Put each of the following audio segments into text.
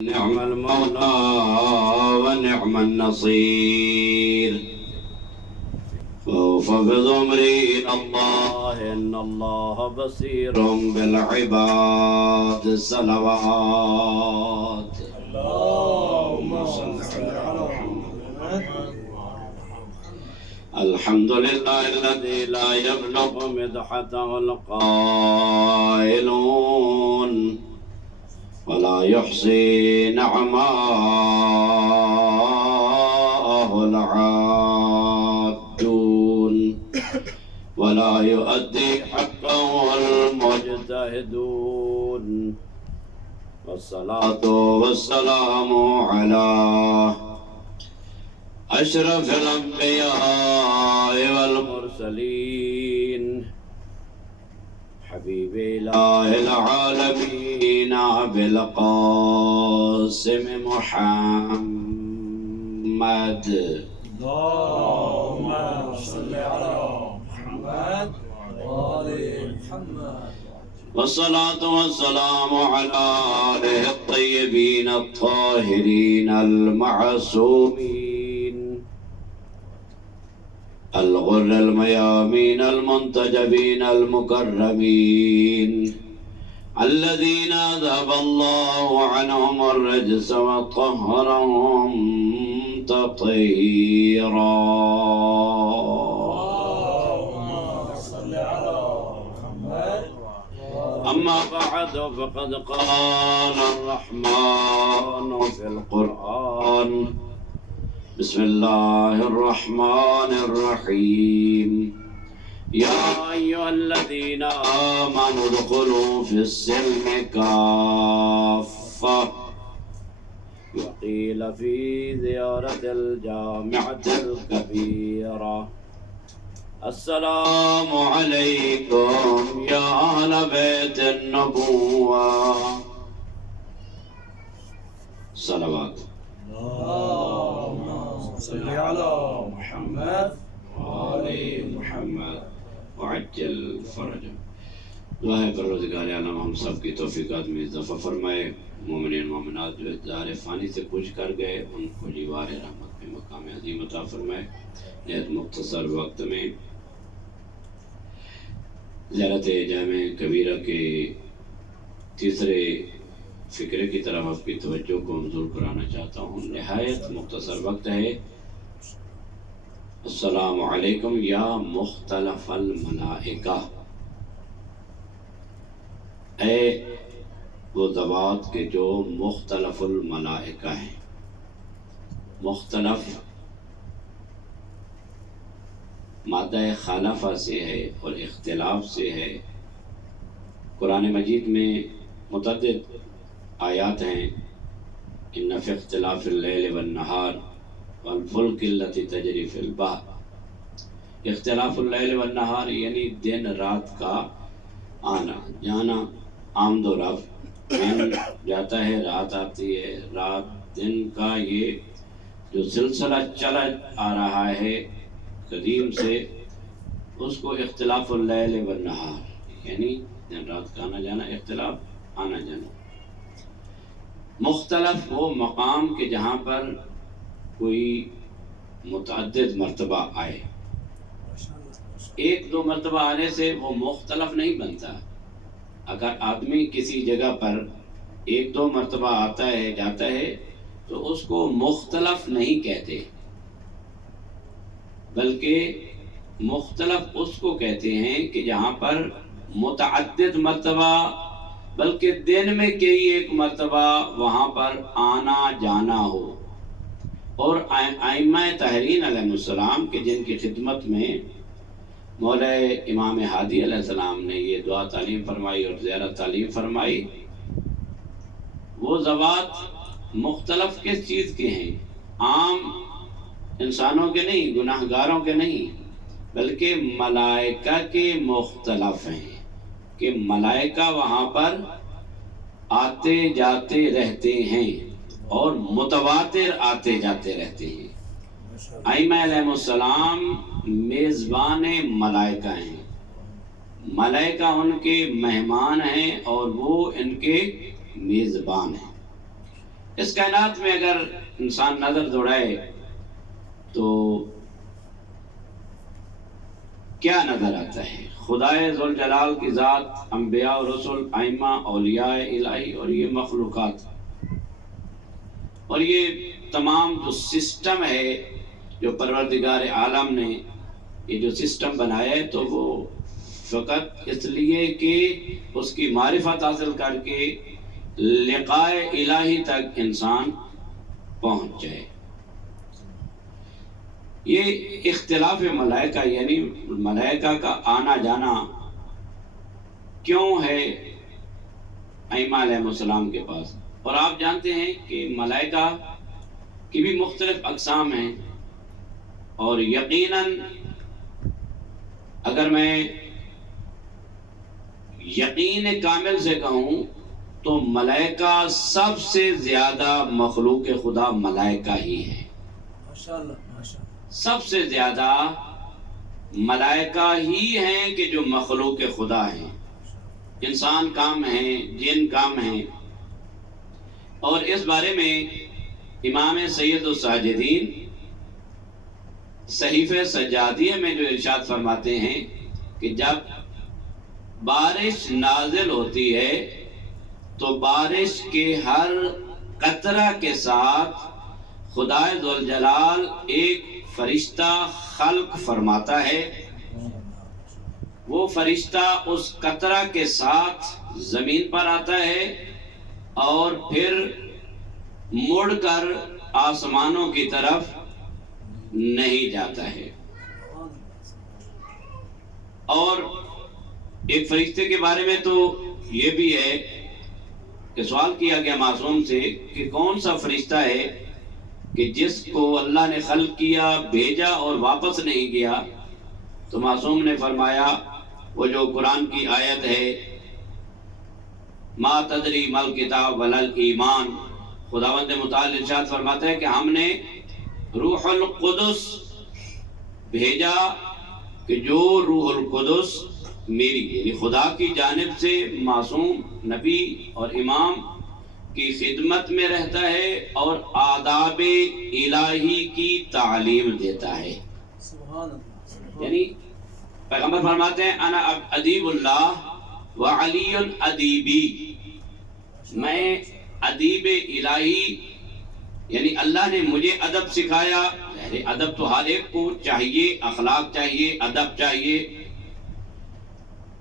نعم المولى ونعم النصير. فوفض أمري إلى الله إن الله بصير بالعباد. الصلوات اللهم صل على محمد. الحمد لله الذي لا يبلغ مدحته القائلون ولا يحصي نعماءه العادون ولا يؤدي حقه المجتهدون. والصلاة والسلام على أشرف الأنبياء والمرسلين حبيب إله العالمين بالقاسم محمد. اللهم صل على محمد وآل محمد. والصلاة والسلام على آله الطيبين الطاهرين المعصومين الغر الميامين المنتجبين المكرمين الذين أذهب الله عنهم الرجس وطهرهم تطهيرا. اللهم صل على محمد. أما بعد فقد قال الرحمن في القرآن: بسم الله الرحمن الرحيم. يا أيها الذين آمنوا ادخلوا في السلم كافة. وقيل في زيارة الجامعة الكبيرة: السلام عليكم يا أهل بيت النبوة. صلوات اللهم صل على محمد وآل محمد وعجل فرجہ. دعا ہے پروردگار عالم ہم سب کی توفیقات میں اضافہ فرمائے. مومنین مومنات جو دار فانی سے کچھ کر گئے ان کو جیوار رحمت میں مقام عظیم عطا فرمائے. نہایت مختصر وقت میں زیارت جامع کبیرہ کے تیسرے فکرے کی طرف آپ کی توجہ کو منظور کرانا چاہتا ہوں. نہایت مختصر وقت ہے. السلام علیکم یا مختلف الملائکہ. اے وہ ذوات کے جو مختلف الملائکہ ہیں. مختلف مادہ خالفہ سے ہے اور اختلاف سے ہے. قرآن مجید میں متعدد آیات ہیں: ان فی اختلاف اللیل والنہار والفلک التی تجری فی البحر. اختلاف اللیل والنہار یعنی دن رات کا آنا جانا، آمد و رفت. دن جاتا ہے، رات آتی ہے، رات دن کا یہ جو سلسلہ چلا آ رہا ہے قدیم سے، اس کو اختلاف اللیل والنہار یعنی دن رات کا آنا جانا، اختلاف آنا جانا. مختلف وہ مقام کے جہاں پر کوئی متعدد مرتبہ آئے. ایک دو مرتبہ آنے سے وہ مختلف نہیں بنتا. اگر آدمی کسی جگہ پر ایک دو مرتبہ آتا ہے جاتا ہے تو اس کو مختلف نہیں کہتے، بلکہ مختلف اس کو کہتے ہیں کہ جہاں پر متعدد مرتبہ بلکہ دن میں کئی ایک مرتبہ وہاں پر آنا جانا ہو. اور ائمہ طاہرین علیہ السلام کے جن کی خدمت میں مولا امام ہادی علیہ السلام نے یہ دعا تعلیم فرمائی اور زیارت تعلیم فرمائی، وہ ذوات مختلف کس چیز کے ہیں؟ عام انسانوں کے نہیں، گناہ گاروں کے نہیں، بلکہ ملائکہ کے مختلف ہیں کہ ملائکہ وہاں پر آتے جاتے رہتے ہیں اور متواتر آتے جاتے رہتے ہیں. ائمہ علیہ السلام میزبان ملائکہ ہیں. ملائکہ ان کے مہمان ہیں اور وہ ان کے میزبان ہیں. اس کائنات میں اگر انسان نظر دوڑائے تو کیا نظر آتا ہے؟ خدائے ذوالجلال کی ذات، انبیاء و رسل، ائمہ، اولیاء الہی، اور یہ مخلوقات، اور یہ تمام جو سسٹم ہے جو پروردگار عالم نے یہ جو سسٹم بنایا ہے، تو وہ فقط اس لیے کہ اس کی معرفت حاصل کر کے لقائے الہی تک انسان پہنچ جائے۔ یہ اختلاف ملائکہ، یعنی ملائکہ کا آنا جانا کیوں ہے ائمہ علیہ السلام کے پاس؟ اور آپ جانتے ہیں کہ ملائکہ کی بھی مختلف اقسام ہیں، اور یقیناً اگر میں یقین کامل سے کہوں تو ملائکہ سب سے زیادہ مخلوق خدا ملائکہ ہی ہے۔ ماشاءاللہ ماشاءاللہ، سب سے زیادہ ملائکہ ہی ہیں کہ جو مخلوق خدا ہیں۔ انسان کام ہیں، جن کام ہیں، اور اس بارے میں امام سید الساجدین صحیفہ سجادیہ میں جو ارشاد فرماتے ہیں کہ جب بارش نازل ہوتی ہے تو بارش کے ہر قطرہ کے ساتھ خدائے ذوالجلال ایک فرشتہ خلق فرماتا ہے۔ وہ فرشتہ اس قطرہ کے ساتھ زمین پر آتا ہے اور پھر مڑ کر آسمانوں کی طرف نہیں جاتا ہے۔ اور ایک فرشتے کے بارے میں تو یہ بھی ہے کہ سوال کیا گیا معصوم سے کہ کون سا فرشتہ ہے کہ جس کو اللہ نے خلق کیا، بھیجا اور واپس نہیں کیا؟ تو معصوم نے فرمایا وہ جو قرآن کی آیت ہے ما تدری مل کتاب ولل ایمان، خداوند متعال ارشاد فرماتا ہے کہ ہم نے روح القدس بھیجا، کہ جو روح القدس میری یعنی خدا کی جانب سے معصوم نبی اور امام کی خدمت میں رہتا ہے اور آداب الہی کی تعلیم دیتا ہے۔ سبحان اللہ، یعنی پیغمبر فرماتے ہیں انا ادیب اللہ وعلی ادیبی، میں ادیب الہی، یعنی اللہ نے مجھے ادب سکھایا۔ ادب تو ہر ایک کو چاہیے، اخلاق چاہیے، ادب چاہیے۔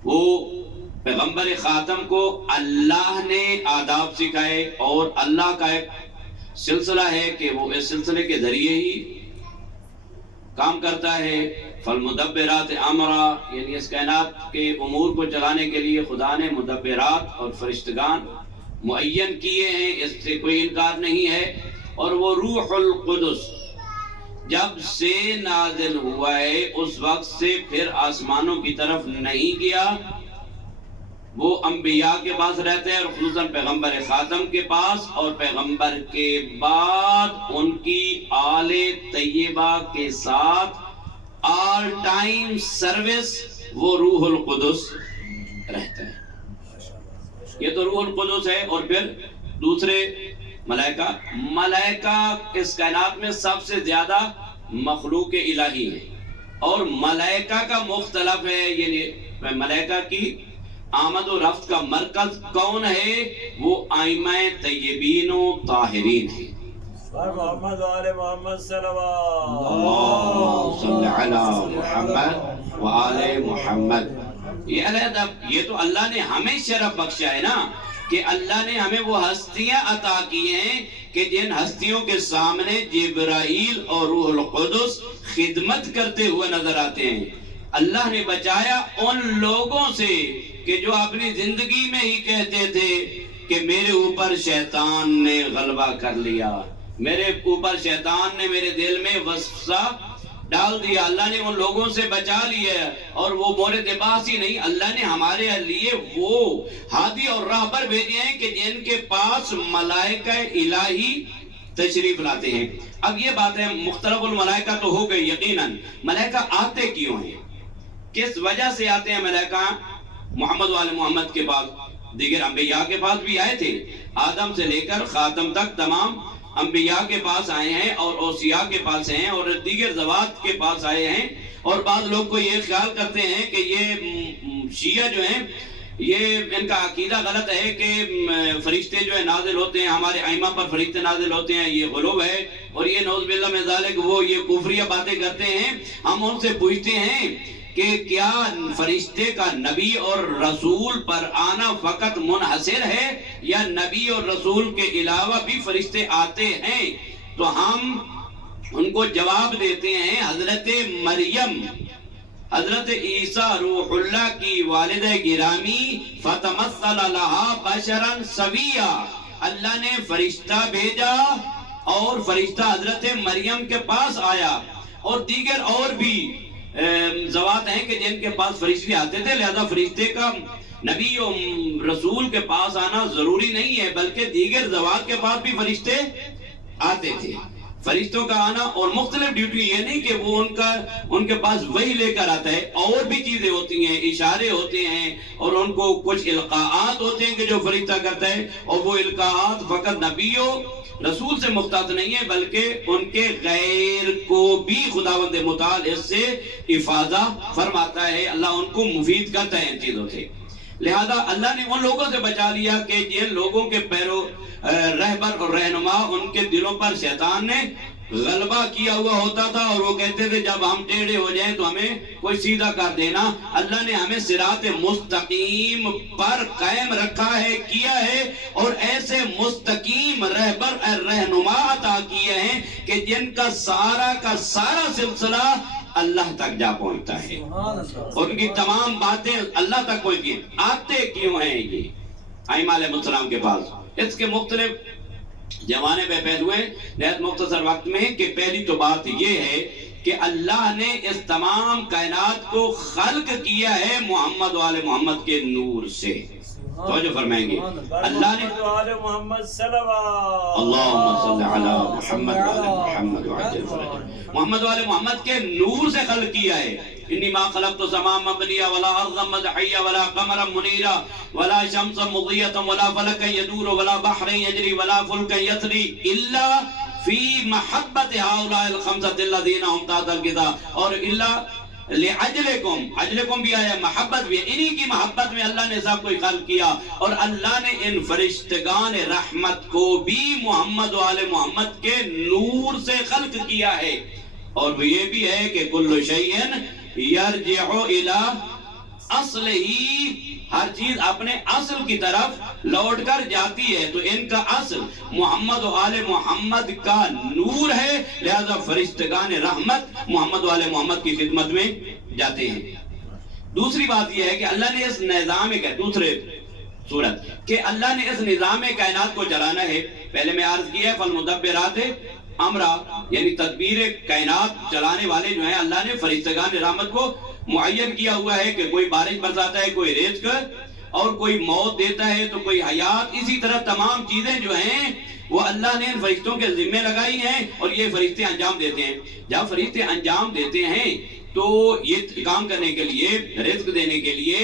وہ پیغمبر خاتم کو اللہ نے آداب سکھائے، اور اللہ کا ایک سلسلہ ہے کہ وہ اس سلسلے کے ذریعے ہی کام کرتا ہے۔ فالمدبرات امرا، یعنی اس کائنات کے امور کو چلانے کے لیے خدا نے مدبرات اور فرشتگان معین کیے ہیں، اس سے کوئی انکار نہیں ہے۔ اور وہ روح القدس جب سے نازل ہوا ہے اس وقت سے پھر آسمانوں کی طرف نہیں گیا، وہ انبیاء کے پاس رہتے ہیں، اور خصوصاً پیغمبر خاتم کے پاس، اور پیغمبر کے بعد ان کی آل طیبہ کے ساتھ آل ٹائم سروس وہ روح القدس رہتا ہے۔ یہ تو روح القدس ہے۔ اور پھر دوسرے ملائکہ اس کائنات میں سب سے زیادہ مخلوق الہی ہے، اور ملائکہ کا مختلف ہے، یعنی ملائکہ کی آمد و رفت کا مرکز کون ہے؟ وہ ائمہ طیبین و طاہرین ہیں۔ محمد آل محمد صلوات اللہم صلی علی محمد و آل محمد۔ یہ علیحدہ، یہ تو اللہ نے ہمیں شرف بخشا ہے نا، کہ اللہ نے ہمیں وہ ہستیاں عطا کی ہیں کہ جن ہستیوں کے سامنے جبرائیل اور روح القدس خدمت کرتے ہوئے نظر آتے ہیں۔ اللہ نے بچایا ان لوگوں سے کہ جو اپنی زندگی میں ہی کہتے تھے کہ میرے اوپر شیطان نے غلبہ کر لیا، میرے اوپر شیطان نے میرے دل میں وسوسہ ڈال دیا۔ اللہ نے ان لوگوں سے بچا لیا، اور وہ مورد باس ہی نہیں، اللہ نے ہمارے لیے وہ ہادی اور راہبر بھیجے ہیں کہ جن کے پاس ملائکہ الہی تشریف لاتے ہیں۔ اب یہ بات ہے، مختلف الملائکہ تو ہو گئی، یقیناً ملائکہ آتے کیوں ہیں، کس وجہ سے آتے ہیں ملائکہ محمد والے محمد کے بعد؟ دیگر انبیاء کے پاس بھی آئے تھے، آدم سے لے کر خاتم تک تمام انبیاء کے پاس آئے ہیں اور اوصیاء کے پاس ہیں اور دیگر ذوات کے پاس آئے ہیں۔ اور بعض لوگ کو یہ خیال کرتے ہیں کہ یہ شیعہ جو ہیں یہ ان کا عقیدہ غلط ہے کہ فرشتے جو ہے نازل ہوتے ہیں، ہمارے ائمہ پر فرشتے نازل ہوتے ہیں، یہ غلو ہے اور یہ نعوذ باللہ من ذالک وہ یہ کفریہ باتیں کرتے ہیں۔ ہم ان سے پوچھتے ہیں کہ کیا فرشتے کا نبی اور رسول پر آنا فقط منحصر ہے یا نبی اور رسول کے علاوہ بھی فرشتے آتے ہیں؟ تو ہم ان کو جواب دیتے ہیں، حضرت مریم حضرت عیسیٰ روح اللہ کی والدہ گرامی فتمثل لہا بشرا سویا، اللہ نے فرشتہ بھیجا اور فرشتہ حضرت مریم کے پاس آیا، اور دیگر اور بھی ذوات ہیں کہ جن کے پاس فرشتے آتے تھے، لہذا فرشتے کا نبی و رسول کے پاس آنا ضروری نہیں ہے، بلکہ دیگر ذوات کے پاس بھی فرشتے آتے تھے۔ فرشتوں کا آنا اور مختلف ڈیوٹی یہ نہیں کہ وہ ان کے پاس وہی لے کر آتا ہے، اور بھی چیزیں ہوتی ہیں، اشارے ہوتے ہیں اور ان کو کچھ القاعات ہوتے ہیں کہ جو فرشتہ کرتا ہے، اور وہ القاعات فقط نبیوں رسول سے مختص نہیں ہے بلکہ ان کے غیر کو بھی خداوند متعال اس سے افاضہ فرماتا ہے، اللہ ان کو مفید کرتا ہے ان چیزوں سے۔ لہذا اللہ نے ان لوگوں سے بچا لیا کہ جن لوگوں کے رہبر اور رہنما ان کے دلوں پر شیطان نے غلبہ کیا ہوا ہوتا تھا، اور وہ کہتے تھے جب ہم ٹیڑھے ہو جائیں تو ہمیں کوئی سیدھا کر دینا۔ اللہ نے ہمیں صراط مستقیم پر قائم رکھا ہے، کیا ہے، اور ایسے مستقیم رہبر رہنما عطا کیے ہیں کہ جن کا سارا سلسلہ اللہ تک جا پہنچتا ہے، اور ان کی تمام باتیں اللہ تک پہنچتی ہیں۔ آتے کیوں ہیں یہ ائمہ علیہ السلام کے پاس؟ اس کے مختلف جوانے پہ پہلو ہیں، نہایت مختصر وقت میں، کہ پہلی تو بات یہ ہے کہ اللہ نے اس تمام کائنات کو خلق کیا ہے محمد و آل محمد کے نور سے۔ توجہ فرمائیں گے، اللہ نے محمد صلوات اللہم صلی علی محمد و آل محمد وعجل فرجہ، محمد و آل محمد کے نور سے خلق کیا ہے۔ انی ما خلقت السماء مبنیہ ولا ارضا مدحیہ ولا قمرا منیرا ولا شمسا مضیۃ ولا فلکا یدور ولا بحر یجری ولا فلکا یسری الا فی محبت ہؤلاء الخمسۃ الذین هم تحت الکتاب، اور الا عجلکم بھی آیا، محبت بھی، انہی کی محبت میں اللہ نے سب کو خلق کیا، اور اللہ نے ان فرشتگان رحمت کو بھی محمد و آل محمد کے نور سے خلق کیا ہے۔ اور یہ بھی ہے کہ کل شیء یرجع الی اصلہ، ہر چیز اپنے اصل کی طرف لوٹ کر جاتی ہے، تو ان کا اصل محمد و آل محمد کا نور ہے، لہذا فرشتگان رحمت محمد و آل محمد کی خدمت میں جاتے ہیں۔ دوسری بات یہ ہے کہ اللہ نے اس نظام دوسرے صورت کہ اللہ نے اس نظام کائنات کو چلانا ہے۔ پہلے میں عرض کیا ہے فالمدبرات امرا، یعنی تدبیر کائنات چلانے والے جو ہیں اللہ نے فرشتگان رحمت کو معین کیا ہوا ہے کہ کوئی بارش برساتا ہے، کوئی رزق اور کوئی موت دیتا ہے تو کوئی حیات، اسی طرح تمام چیزیں جو ہیں وہ اللہ نے ان فرشتوں کے ذمہ لگائی ہیں اور یہ فرشتے انجام دیتے ہیں۔ جب فرشتے انجام دیتے ہیں تو یہ کام کرنے کے لیے، رزق دینے کے لیے،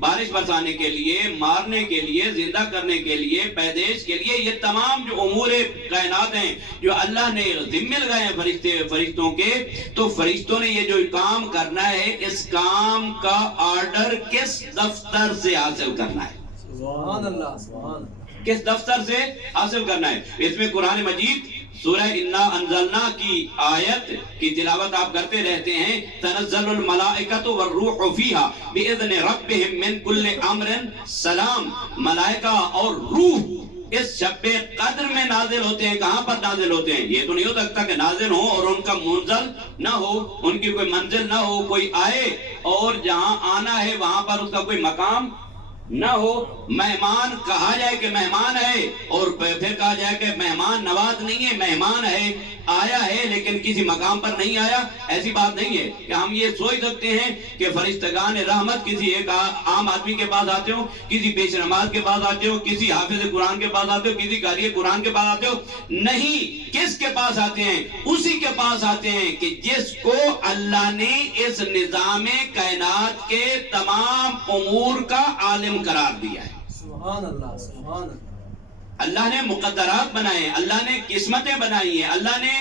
بارش برسانے کے لیے، مارنے کے لیے، زندہ کرنے کے لیے، پیدائش کے لیے، یہ تمام جو امور کائنات ہیں جو اللہ نے ذمہ لگائے ہیں فرشتوں کے، تو فرشتوں نے یہ جو کام کرنا ہے اس کام کا آرڈر کس دفتر سے حاصل کرنا ہے؟ سبحان اللہ، سبحان اللہ، کس دفتر سے حاصل کرنا ہے؟ اس میں قرآن مجید سورہ انا انزلنا کی آیت کی تلاوت آپ کرتے رہتے ہیں، تنزل الملائکۃ والروح فیہا باذن ربہم من کل امر سلام، ملائکہ اور روح اس شب قدر میں نازل ہوتے ہیں۔ کہاں پر نازل ہوتے ہیں؟ یہ تو نہیں ہو سکتا کہ نازل ہو اور ان کا منزل نہ ہو، ان کی کوئی منزل نہ ہو، کوئی آئے اور جہاں آنا ہے وہاں پر اس کا کوئی مقام نہ ہو۔ مہمان کہا جائے کہ مہمان ہے اور پھر کہا جائے کہ مہمان نواز نہیں ہے، مہمان ہے، آیا ہے لیکن کسی مقام پر نہیں آیا، ایسی بات نہیں ہے کہ ہم یہ سوچ سکتے ہیں کہ فرشتگان رحمت کسی ایک عام آدمی کے پاس آتے ہو، کسی پیش نماز کے پاس آتے ہو، کسی حافظ قرآن کے پاس آتے ہو، کسی قاری قرآن کے پاس آتے ہو، نہیں، کس کے پاس آتے ہیں؟ اسی کے پاس آتے ہیں کہ جس کو اللہ نے اس نظام کائنات کے تمام امور کا عالم قرار دیا ہے۔ سبحان اللہ سبحان اللہ اللہ نے مقدرات بنائے، اللہ نے قسمتیں بنائی ہیں، اللہ نے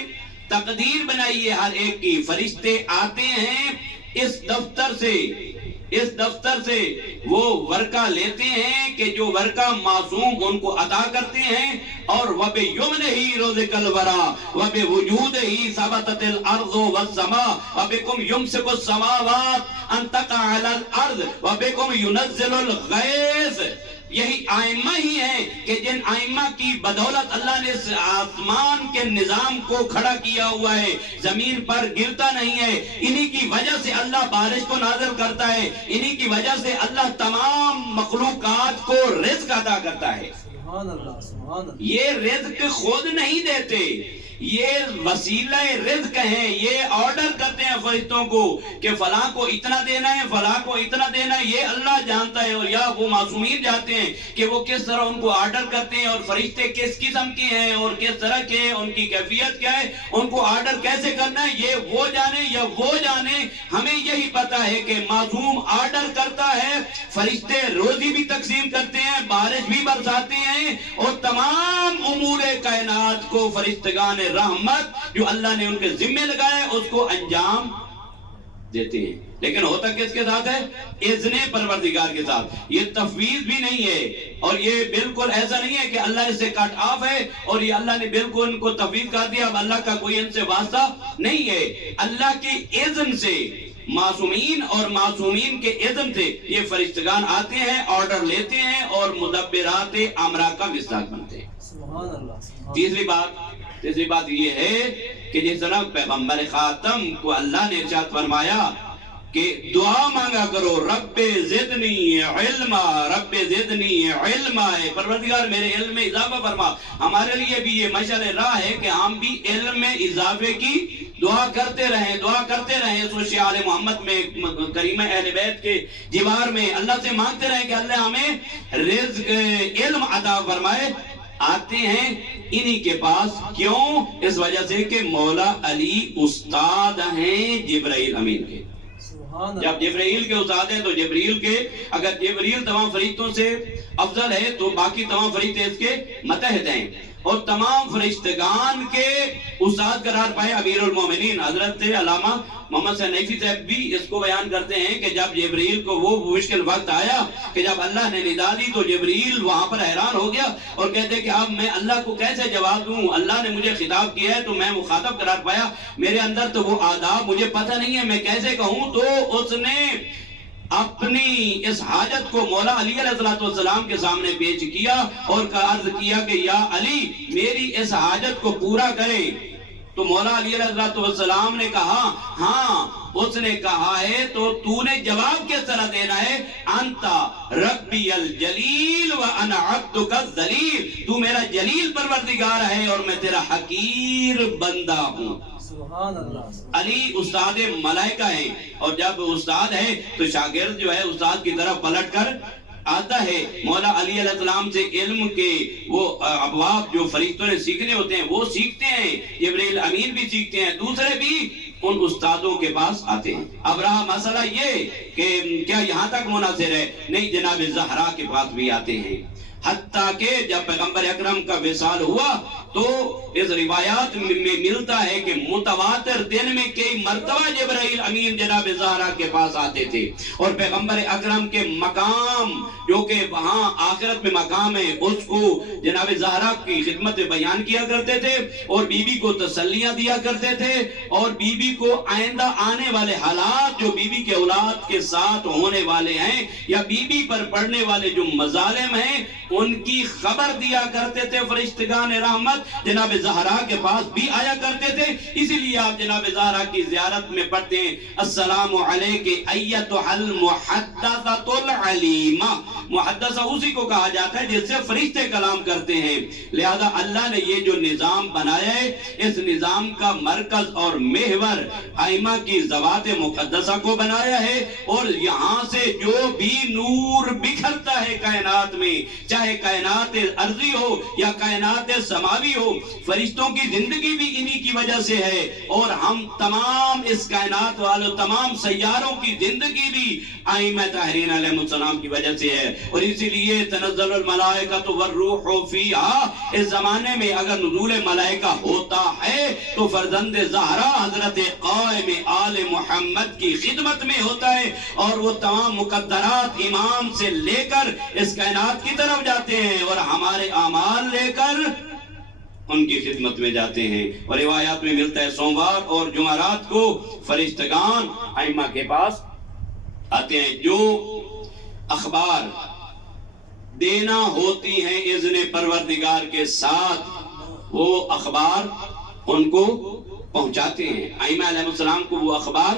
تقدیر بنائی ہے ہر ایک کی. فرشتے آتے ہیں اس دفتر سے وہ ورقہ لیتے ہیں کہ جو ورقہ معصوم ان کو عطا کرتے ہیں، اور وَبِيُمْنِهِ رُزِقَ الْوَرَى وَبِوُجُودِهِ ثَبَتَتِ الْأَرْضُ وَالسَّمَاءُ وَبِكُمْ يُمْسِكُ السَّمَاوَاتِ أَن تَقَعَ عَلَى الْأَرْضِ وَبِكُمْ يُنَزِّلُ الْغَيْثَ. یہی آئمہ ہی ہیں کہ جن آئمہ کی بدولت اللہ نے اس آسمان کے نظام کو کھڑا کیا ہوا ہے، زمین پر گرتا نہیں ہے. انہی کی وجہ سے اللہ بارش کو نازل کرتا ہے، انہی کی وجہ سے اللہ تمام مخلوقات کو رزق عطا کرتا ہے. سبحان اللہ سبحان اللہ. یہ رزق خود نہیں دیتے، یہ وسیلہ رزق ہیں. یہ آرڈر کرتے ہیں فرشتوں کو کہ فلاں کو اتنا دینا ہے، فلاں کو اتنا دینا ہے. یہ اللہ جانتا ہے، اور یا وہ معصومین جانتے ہیں کہ وہ کس طرح ان کو آرڈر کرتے ہیں، اور فرشتے کس قسم کے ہیں اور کس طرح کے ہیں، ان کی کیفیت کیا ہے، ان کو آرڈر کیسے کرنا ہے. یہ وہ جانے یا وہ جانے. ہمیں یہی پتا ہے کہ معصوم آرڈر کرتا ہے، فرشتے روزی بھی تقسیم کرتے ہیں، بارش بھی برساتے ہیں، اور تمام امور کائنات کو فرشتگان رحمت جو اللہ نے ان کے ذمہ لگایا اس کو انجام دیتے ہیں. لیکن ہوتا کس کے ساتھ ہے؟ اذن پروردگار کے ساتھ. یہ تفویض بھی نہیں ہے، اور یہ بالکل ایسا نہیں ہے کہ اللہ اس سے کٹ آف ہے اور یہ اللہ نے بالکل ان کو تفویض کر دیا، اب اللہ کا کوئی ان سے واسطہ نہیں ہے. اللہ کی اذن سے معصومین اور معصومین کے اذن سے یہ فرشتگان آتے ہیں، آرڈر لیتے ہیں، اور مدبرات امرا کا مصداق بنتے ہیں. سبحان اللہ. تیسری بات یہ ہے کہ جس طرح پیغمبر خاتم کو اللہ نے ارشاد فرمایا کہ دعا مانگا کرو، رب زدنی علما، رب زدنی علما، پروردگار میرے علم میں اضافہ فرما. ہمارے لیے بھی یہ مشعل راہ ہے کہ ہم بھی علم میں اضافے کی دعا کرتے رہیں. سوچے آل محمد میں، کریمہ اہل بیت کے جوار میں اللہ سے مانگتے رہیں کہ اللہ ہمیں رزق علم عطا فرمائے. آتے ہیں انہی کے پاس. کیوں؟ اس وجہ سے کہ مولا علی استاد ہیں جبرائیل امین کے. جب جبرائیل کے استاد ہیں تو جبرائیل کے، اگر جبرائیل تمام فرشتوں سے افضل ہے تو باقی تمام فرشتے اس کے متحد ہیں، اور تمام فرشتگان کے استاد قرار پائے امیر المومنین حضرت علامہ محمد سے نیفی صاحب بھی اس کو بیان کرتے ہیں کہ جب جبرائیل کو وہ مشکل وقت آیا کہ جب اللہ نے ندا دی تو جبرائیل وہاں پر حیران ہو گیا اور کہتے کہ اب میں اللہ کو کیسے جواب دوں، اللہ نے مجھے خطاب کیا ہے تو میں مخاطب قرار پایا، میرے اندر تو وہ آداب مجھے پتہ نہیں ہے، میں کیسے کہوں. تو اس نے اپنی اس حاجت کو مولا علی علیہ السلام کے سامنے پیش کیا اور عرض کیا کہ یا علی میری اس حاجت کو پورا کرے. تو مولا علی علیہ السلام نے کہا ہاں. اس نے کہا ہے تو تو نے جواب کس طرح دینا ہے؟ انتا ربی الجلیل وانا عبدک الذلیل، تو میرا جلیل پروردگار ہے اور میں تیرا حقیر بندہ ہوں. سبحان اللہ. علی استاد ملائکہ ہیں، اور جب استاد ہے تو شاگرد جو ہے استاد کی طرف پلٹ کر آتا ہے. مولا علی علیہ السلام سے علم کے وہ ابواب جو فرشتوں نے سیکھنے ہوتے ہیں وہ سیکھتے ہیں، جبرائیل امین بھی سیکھتے ہیں، دوسرے بھی ان استادوں کے پاس آتے ہیں. اب رہا مسئلہ یہ کہ کیا یہاں تک منحصر ہے؟ نہیں، جناب زہرا کے پاس بھی آتے ہیں. حتیٰ کہ جب پیغمبر اکرم کا وصال ہوا تو اس روایات میں ملتا ہے کہ متواتر دن میں کئی مرتبہ جبرائیل امین جناب زہرا کے پاس آتے تھے، اور پیغمبر اکرم کے مقام جو کہ وہاں آخرت میں مقام ہے اس کو جناب زہرا کی خدمت میں بیان کیا کرتے تھے، اور بی بی کو تسلیاں دیا کرتے تھے، اور بی بی کو آئندہ آنے والے حالات جو بی بی کے اولاد کے ساتھ ہونے والے ہیں یا بی بی پر پڑنے والے جو مظالم ہیں ان کی خبر دیا کرتے تھے. فرشتگان رحمت جناب زہرا کے پاس بھی آیا کرتے تھے. اسی لیے آپ جناب زہرا کی زیارت میں پڑھتے ہیں السلام علیک ایتھا المحدثۃ العلیمہ. محدثہ اسی کو کہا جاتا ہے جس سے فرشتے کلام کرتے ہیں. لہذا اللہ نے یہ جو نظام بنایا ہے اس نظام کا مرکز اور محور ائمہ کی ذوات مقدسہ کو بنایا ہے، اور یہاں سے جو بھی نور بکھرتا ہے کائنات میں، چاہے کائنات ارضی ہو یا کائنات سماوی ہو، فرشتوں کی زندگی بھی انہی کی وجہ سے ہے، اور ہم تمام اس کائنات والوں تمام سیاروں کی زندگی بھی ائمہ طاہرین علیہ السلام کی وجہ سے ہے۔ اور اسی لیے تنزل الملائکۃ والروح فیہا، اس زمانے میں اگر نزول ملائکہ ہوتا ہے تو فرزند زہرا حضرت قائم آل محمد کی خدمت میں ہوتا ہے، اور وہ تمام مقدرات امام سے لے کر اس کائنات کی طرف جاتے ہیں، اور ہمارے اعمال لے کر ان کی خدمت میں جاتے ہیں۔ اور روایات میں ملتا ہے سوموار اور جمعرات کو فرشتگان ائمہ کے پاس آتے ہیں، جو اخبار دینا ہوتی ہیں اذن پروردگار کے ساتھ، وہ اخبار ان کو پہنچاتے ہیں، ائمہ علیہ السلام کو وہ اخبار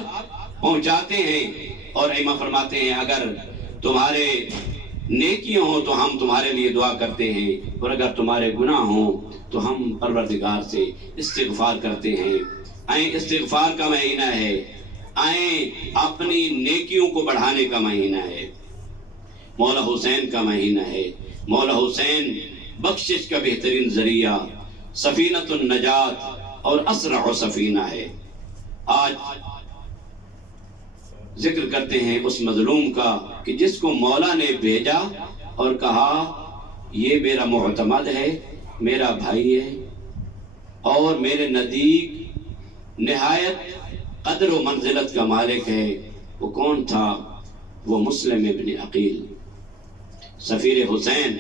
پہنچاتے ہیں، اور ائمہ فرماتے ہیں اگر تمہارے نیکیاں ہوں تو ہم تمہارے لیے دعا کرتے ہیں، اور اگر تمہارے گناہ ہوں تو ہم پروردگار سے استغفار کرتے ہیں۔ آئیں استغفار کا مہینہ ہے، آئیں اپنی نیکیوں کو بڑھانے کا مہینہ ہے، مولا حسین کا مہینہ ہے۔ مولا حسین بخشش کا بہترین ذریعہ، سفینۃ النجات اور اسرع سفینہ ہے۔ آج ذکر کرتے ہیں اس مظلوم کا کہ جس کو مولا نے بھیجا اور کہا یہ میرا معتمد ہے، میرا بھائی ہے، اور میرے نزدیک نہایت قدر و منزلت کا مالک ہے۔ وہ کون تھا؟ وہ مسلم ابن عقیل۔ سفیر حسین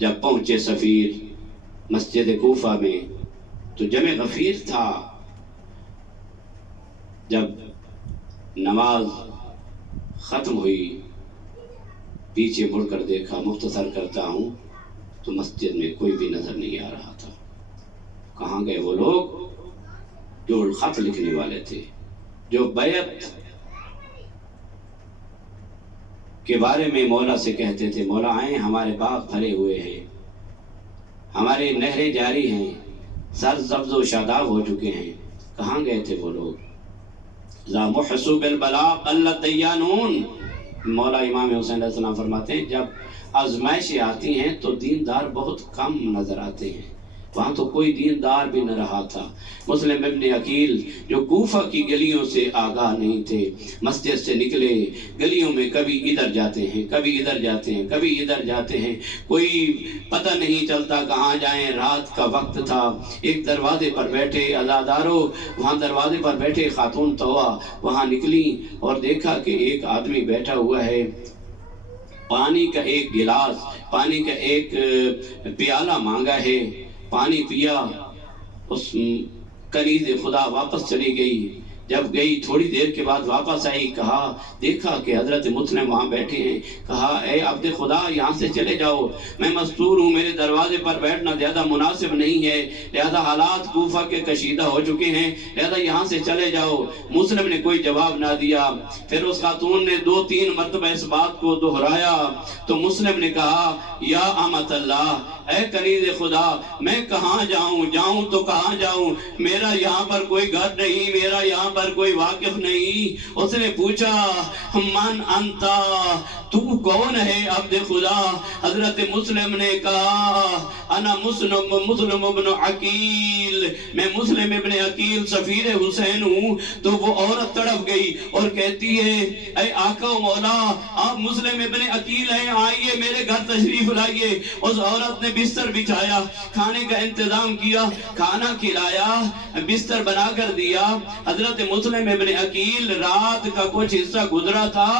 جب پہنچے سفیر مسجد کوفہ میں تو جمع غفیر تھا۔ جب نماز ختم ہوئی پیچھے مڑ کر دیکھا، مختصر کرتا ہوں، تو مسجد میں کوئی بھی نظر نہیں آ رہا تھا۔ کہاں گئے وہ لوگ جو خط لکھنے والے تھے، جو بیعت کے بارے میں مولا سے کہتے تھے مولا آئیں، ہمارے باغ بھرے ہوئے ہیں، ہماری نہریں جاری ہیں، سر سبز و شاداب ہو چکے ہیں۔ کہاں گئے تھے وہ لوگ؟ ذا محسوب البلاء قلت دیانون۔ مولا امام حسین علیہ السلام فرماتے ہیں جب آزمائشیں آتی ہیں تو دیندار بہت کم نظر آتے ہیں، وہاں تو کوئی دیندار بھی نہ رہا تھا۔ مسلم ابن عقیل جو کوفہ کی گلیوں سے آگاہ نہیں تھے، مسجد سے نکلے، گلیوں میں کبھی ادھر جاتے ہیں، کبھی ادھر جاتے ہیں، کبھی ادھر جاتے ہیں، کوئی پتہ نہیں چلتا کہاں جائیں۔ رات کا وقت تھا، ایک دروازے پر بیٹھے عزادارو، وہاں دروازے پر بیٹھے خاتون طوع وہاں نکلی اور دیکھا کہ ایک آدمی بیٹھا ہوا ہے، پانی کا ایک گلاس، پانی کا ایک پیالہ مانگا ہے، پانی پیا۔ اس کنیز خدا واپس چلی گئی۔ جب گئی تھوڑی دیر کے بعد واپس آئی، کہا دیکھا کہ حضرت مسلم وہاں بیٹھے ہیں، کہا اے عبد خدا یہاں سے چلے جاؤ، میں مستور ہوں، میرے دروازے پر بیٹھنا زیادہ مناسب نہیں ہے، لہذا حالات کوفہ کے کشیدہ ہو چکے ہیں، لہذا یہاں سے چلے جاؤ۔ مسلم نے کوئی جواب نہ دیا۔ پھر اس خاتون نے 2-3 مرتبہ اس بات کو دہرایا تو مسلم نے کہا یا امت اللہ، اے کنیز خدا میں کہاں جاؤں تو کہاں جاؤں، میرا یہاں پر کوئی گھر نہیں، میرا یہاں پر کوئی واقف نہیں۔ اس نے پوچھا من انتا، تو کون ہے عبد خدا؟ حضرت مسلم نے کہا انا مسلم ابن عقیل، میں مسلم ابن عقیل سفیر حسین ہوں۔ تو وہ عورت تڑپ گئی اور کہتی ہے اے آقا و مولا آپ مسلم ابن عقیل ہیں، آئیے میرے گھر تشریف لائیے۔ اس عورت نے بستر بچھایا، کھانے کا انتظام کیا، کھانا کھلایا، بستر بنا کر دیا۔ حضرت مسلم ابن عقیل رات کا کچھ حصہ گزرا تھا،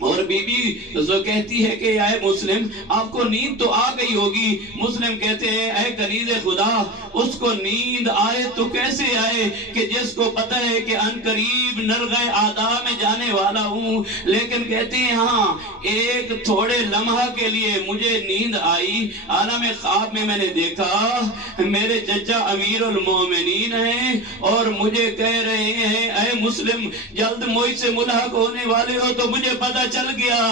اور بی بی جو کہتی ہے کہ اے مسلم آپ کو نیند تو آ گئی ہوگی۔ مسلم کہتے ہیں اے کنیز خدا اس کو نیند آئے تو کیسے آئے کہ جس کو پتہ ہے کہ ان قریب نرغہ آدھا میں جانے والا ہوں، لیکن کہتے ہیں ہاں ایک تھوڑے لمحہ کے لیے مجھے نیند آئی، عالم خواب میں نے دیکھا میرے چچا امیر المومنین ہیں اور مجھے کہہ رہے ہیں اے مسلم جلد مجھ سے ملحق ہونے والے ہو، تو مجھے پتہ چل گیا،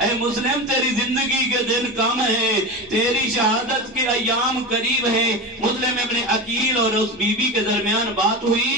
اے مسلم تیری زندگی کے دن کم ہیں، تیری شہادت کے ایام قریب ہیں۔ مسلم ابن عقیل اور اس بی بی کے درمیان بات ہوئی،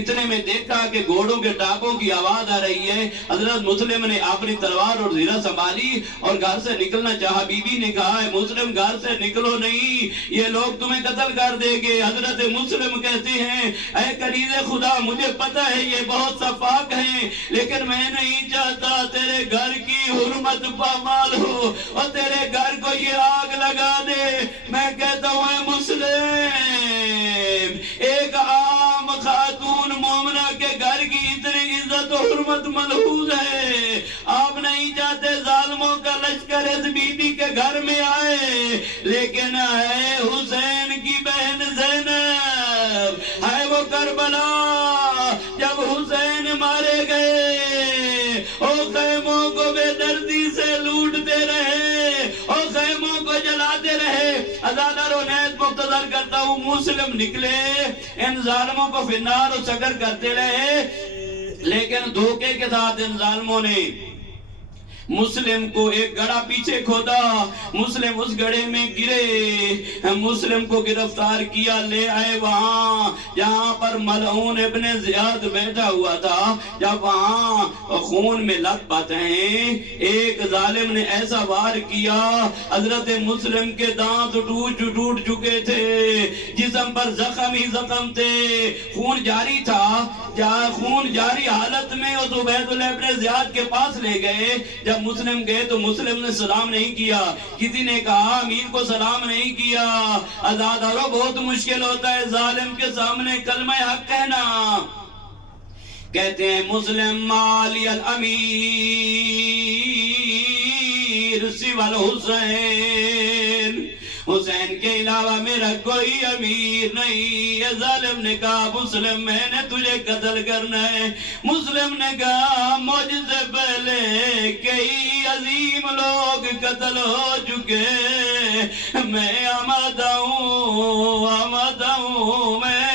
اتنے میں دیکھا کہ گھوڑوں کے ٹاپوں کی آواز آ رہی ہے۔ حضرت مسلم نے اپنی تلوار اور زیرہ سنبھالی اور گھر سے نکلنا چاہا۔ بی بی نے کہا، اے مسلم گھر سے نکلو نہیں، یہ لوگ تمہیں قتل کر دیں گے۔ حضرت مسلم کہتے ہیں، اے کنیز خدا مجھے پتہ ہے یہ بہت صفاق ہیں، لیکن میں نہیں چاہتا تیرے گھر کی حرمت پامال ہو اور تیرے گھر کو یہ آگ لگا دے۔ میں کہتا ہوں اے مسلم، ایک عام خاتون مومنہ کے گھر کی اتنی عزت و حرمت ملحوظ ہے، آپ نہیں چاہتے ظالموں کا لشکر اس بی بی کے گھر میں آئے، لیکن اے حسین کی بہن زینب، ہے وہ کربلا جب حسین مارے گئے، او خیموں کو بے دردی سے لوٹتے رہے، او خیموں کو جلاتے رہے۔ ازادار و نیت مختصر کرتا ہوں، مسلم نکلے ان ظالموں کو فنار و سگر کرتے رہے، لیکن دھوکے کے ساتھ ان ظالموں نے مسلم کو ایک گڑھا پیچھے کھودا، مسلم اس گڑھے میں گرے، مسلم کو گرفتار کیا، لے آئے وہاں جہاں پر ملعون ابن زیاد بیٹھا ہوا تھا۔ جب وہاں خون میں لت پت ہیں، ایک ظالم نے ایسا وار کیا، حضرت مسلم کے دانت ٹوٹ چکے تھے، جسم پر زخم ہی زخم تھے، خون جاری تھا۔ خون جاری حالت میں اس عبید اللہ ابن زیاد کے پاس لے گئے۔ جب مسلم گئے تو مسلم نے سلام نہیں کیا، کسی نے کہا امیر کو سلام نہیں کیا۔ عزادارو بہت مشکل ہوتا ہے ظالم کے سامنے کلمہ حق کہنا۔ کہتے ہیں مسلم مالی الامیر سوى الحسین، حسین کے علاوہ میرا کوئی امیر نہیں۔ یہ ظالم نے کہا مسلم میں نے تجھے قتل کرنا ہے۔ مسلم نے کہا مجھ سے پہلے کئی عظیم لوگ قتل ہو چکے، میں آمادہ ہوں میں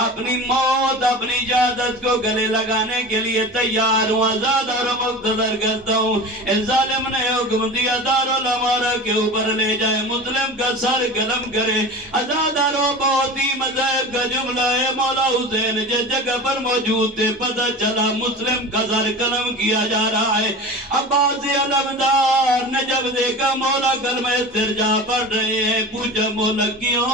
اپنی موت اپنی اجازت کو گلے لگانے کے لیے تیار ہوں۔ آزادار و مقتدر کرتا ہوں۔ اس ظالم نے حکم دیا دارالامارہ کے اوپر لے جائے، مسلم کا سر قلم کرے۔ آزادارو بہت ہی مذہب کا جملہ ہے، مولا حسین جس جگہ پر موجود تھے پتہ چلا مسلم کا سر قلم کیا جا رہا ہے۔ عباس علمدار نے جب دیکھا مولا کلمہ استرجاع پڑھ رہے ہیں، پوچھا مولا کیوں؟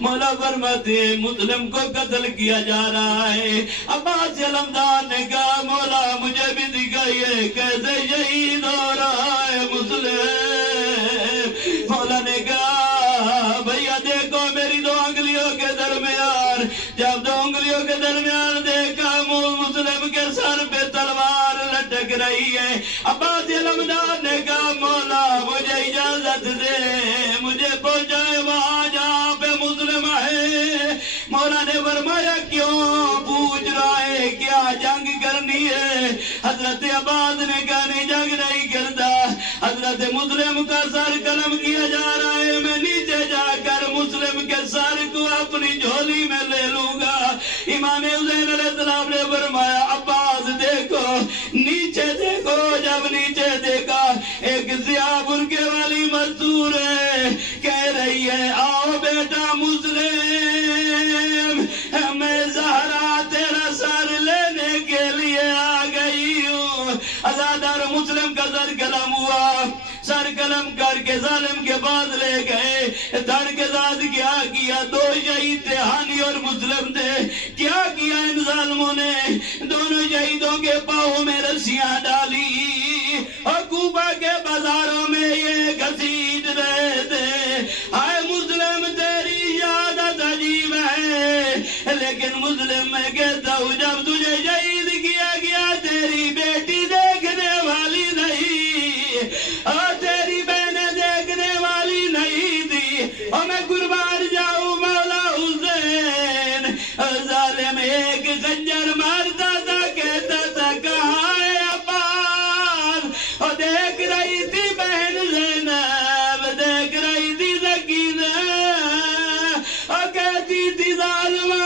مولا فرماتے ہیں مسلم کو قتل کیا جا رہا ہے۔ عباس علمدار نے کہا مولا مجھے بھی دکھائیے کیسے شہید ہو رہا ہے مسلم۔ مولا نے کہا بھیا دیکھو میری دو انگلیوں کے درمیان، جب دو انگلیوں کے درمیان دیکھا مسلم کے سر پہ تلوار لٹک رہی ہے۔ عباس علمدار نے کہا مولا مجھے اجازت دے، مجھے پہنچائے وہاں جہاں پہ مسلم ہے۔ مولا نے فرمایا کیوں پوچھ رہا ہے، کیا جنگ کرنی ہے؟ حضرت عباس نے کہا نہیں جنگ نہیں کرتا، حضرت مسلم کا سر قلم کیا جا رہا ہے، میں نیچے جا کر مسلم کے سر کو اپنی جھولی میں لے لوں گا۔ امام حسین علیہ السلام نے فرمایا عباس دیکھو نیچے دیکھو۔ جب نیچے دیکھا ایک سیاہ برقعے والی مزدور ہے، کہہ رہی ہے آؤ بیٹا مسلم، میں زہرا تیرا سر لینے کے لیے آ گئی ہوں۔ آزادار مسلم کا سر قلم ہوا، سر قلم کر کے ظالم کے بعد لے گئے۔ دھڑ کے ساتھ کیا کیا، دو شہید تھے ہانی اور مسلم تھے، کیا کیا ان ظالموں نے؟ دونوں شہیدوں کے پاؤں میں رسیاں ڈالی اور کوفہ کے بازاروں میں یہ گھسیٹ رہے تھے۔ ہائے مسلم تیری عادت عجیب ہے، لیکن مسلم میں کہتا ہوں جب تجھے شہید کیا گیا تیری بیٹی دیکھنے والی نہیں اور تیری بہنیں دیکھنے والی نہیں تھی، اور میں قربان جاؤں مولا حسین۔ ظالم ایک خنجر مارتا تھا، کہتا تھا کہاں ہے عباس، اور دیکھ رہی تھی بہن زینب، دیکھ رہی تھی سکینہ، اور کہتی تھی ظالمہ